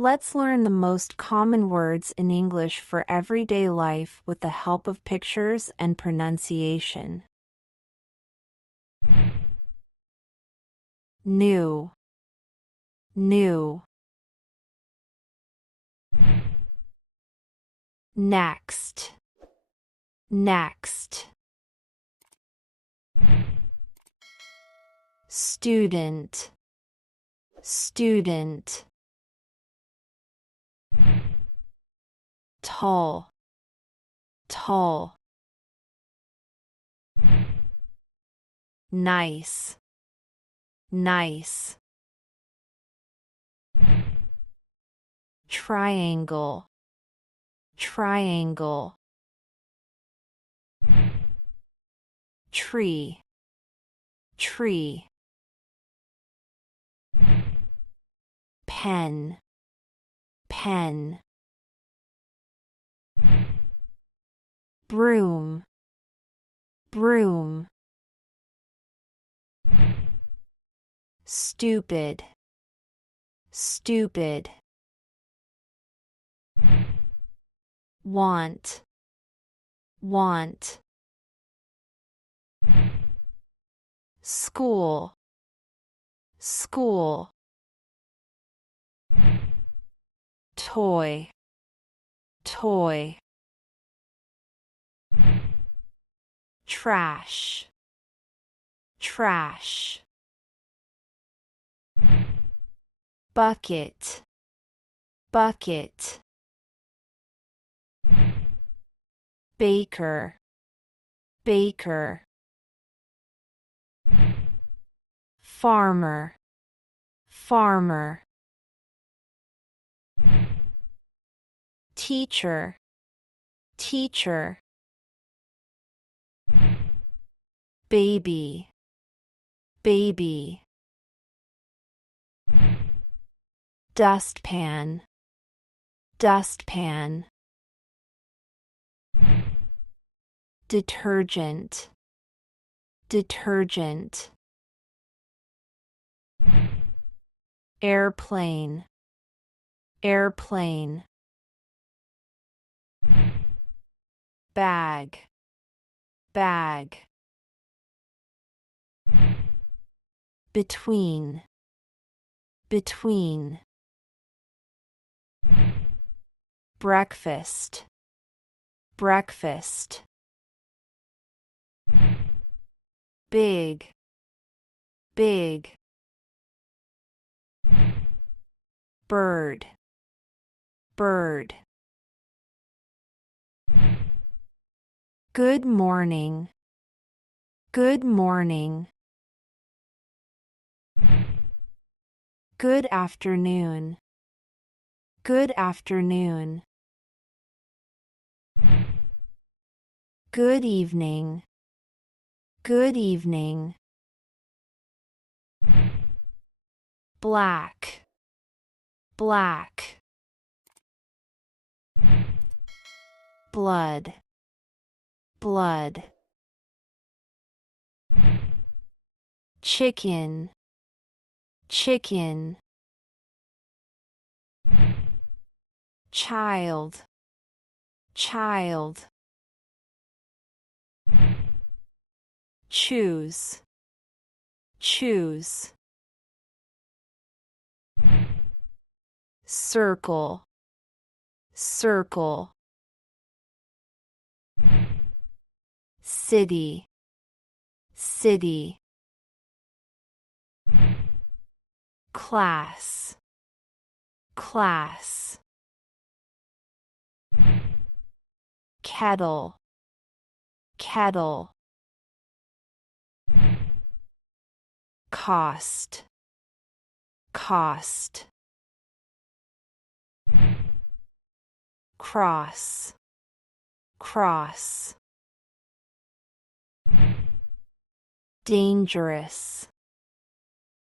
Let's learn the most common words in English for everyday life with the help of pictures and pronunciation. New, new. Next, next. Student, student. Tall, tall. Nice, nice. Triangle, triangle. Tree, tree. Pen, pen. Broom, broom. Stupid, stupid. Want, want. School, school. Toy, toy. Trash, trash. Bucket, bucket. Baker, baker. Farmer, farmer. Teacher, teacher. Baby, baby. Dustpan, dustpan. Detergent, detergent. Airplane, airplane. Bag, bag. Between, between. Breakfast, breakfast. Big, big. Bird, bird. Good morning, good morning. Good afternoon, good afternoon. Good evening, good evening. Black, black. Blood, blood. Chicken, chicken. Child, child. Choose, choose. Circle, circle. City, city. Class, class. Kettle, kettle. Cost, cost. Cross, cross. Dangerous,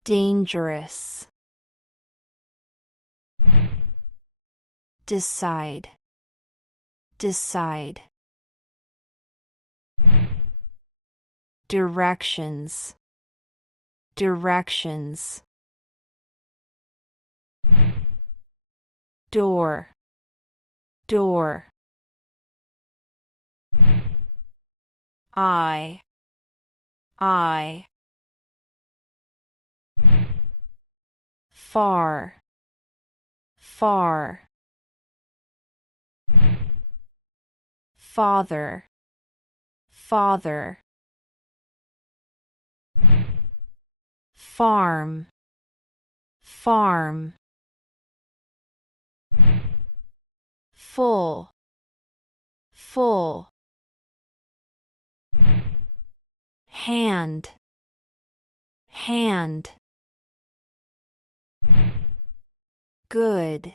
dangerous. Decide, decide. Directions, directions. door, door. I, far, far. Father, father. Farm, farm. Full, full. Hand, hand. Good,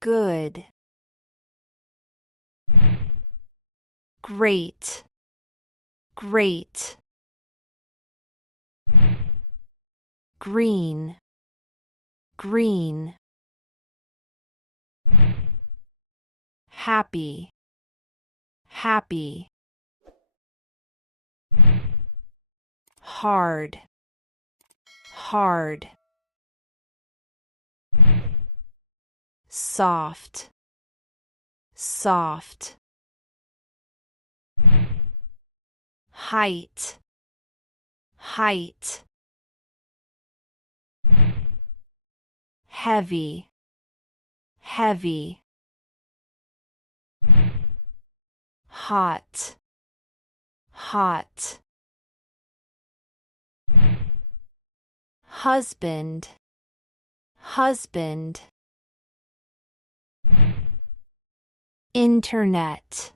good. Great, great. Green, green. Happy, happy. Hard, hard. Soft, soft. Height, height. Heavy, heavy. Hot, hot. Husband, husband. Internet,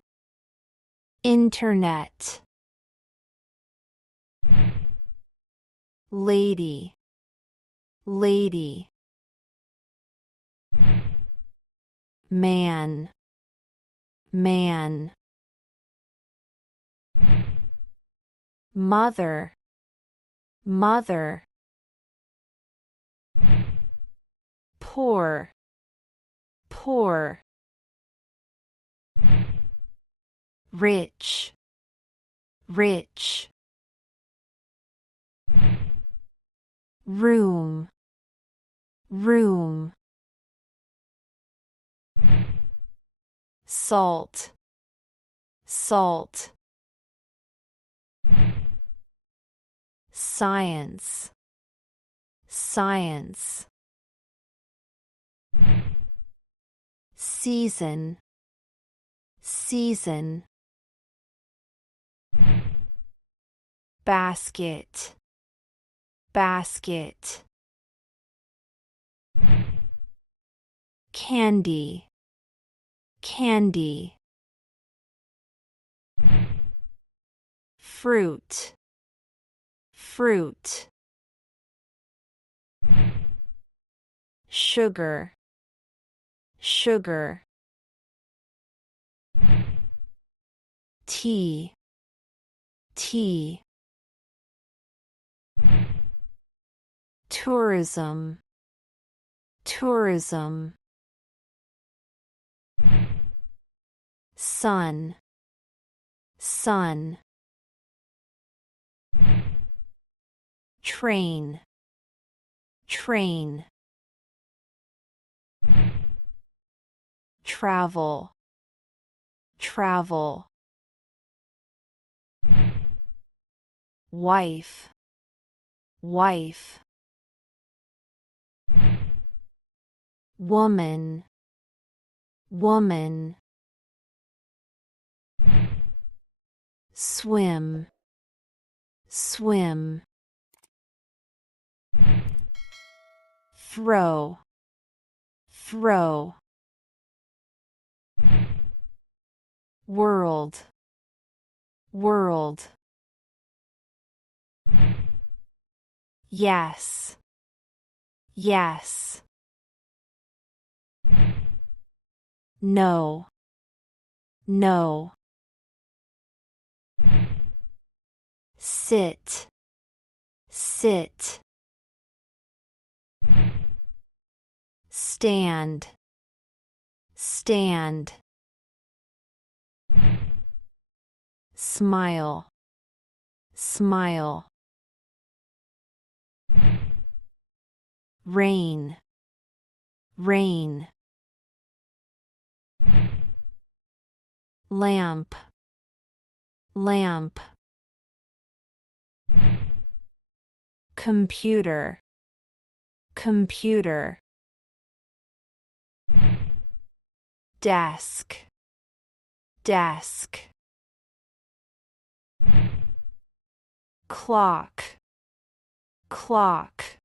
internet. Lady, lady. Man, man. Mother, mother. Poor, poor. Rich, rich. Room, room. Salt, salt. Science, science. Season, season. Basket, basket. Candy, candy. Fruit, fruit. Sugar, sugar. Tea, tea. Tourism, tourism. Sun, sun. Train, train. Travel, travel. Wife, wife. Woman, woman. Swim, swim. Throw, throw. World, world. Yes, yes. No, no. Sit, sit. Stand, stand. Smile, smile. Rain, rain. lamp, lamp. Computer, computer. Desk, desk. Clock, clock.